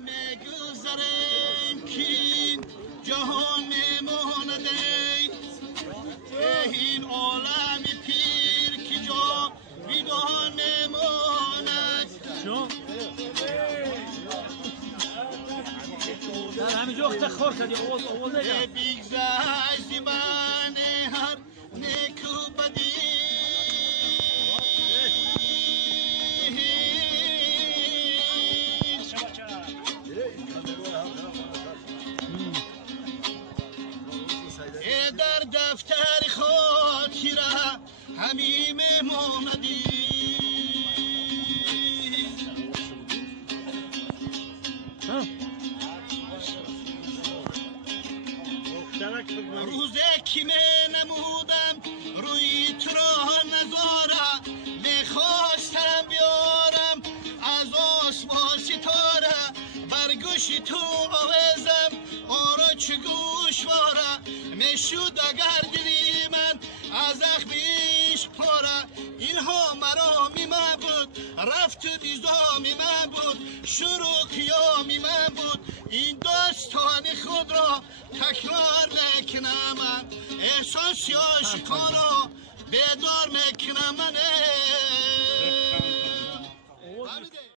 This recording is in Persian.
میگذاریم که جهان میمانده این عالم پیر که جا ویدان میماند در همینجا وقت خور کردی آواز بیگذشت من هر نیکو بدی در دفتر خاطره همی میماندی روزه که می نمودم روی تو را نظاره میخواستم بیارم از آسمان ستاره بر گوش تو آویزم آره چه گوشواره میشود اگر دلی من از اخمیش پاره اینها مرا من بود رفت و دیزامی من بود شروع قیامی من بود این داستان خود را تکرار میکنم احساس یا شکارا بیدار میکنم من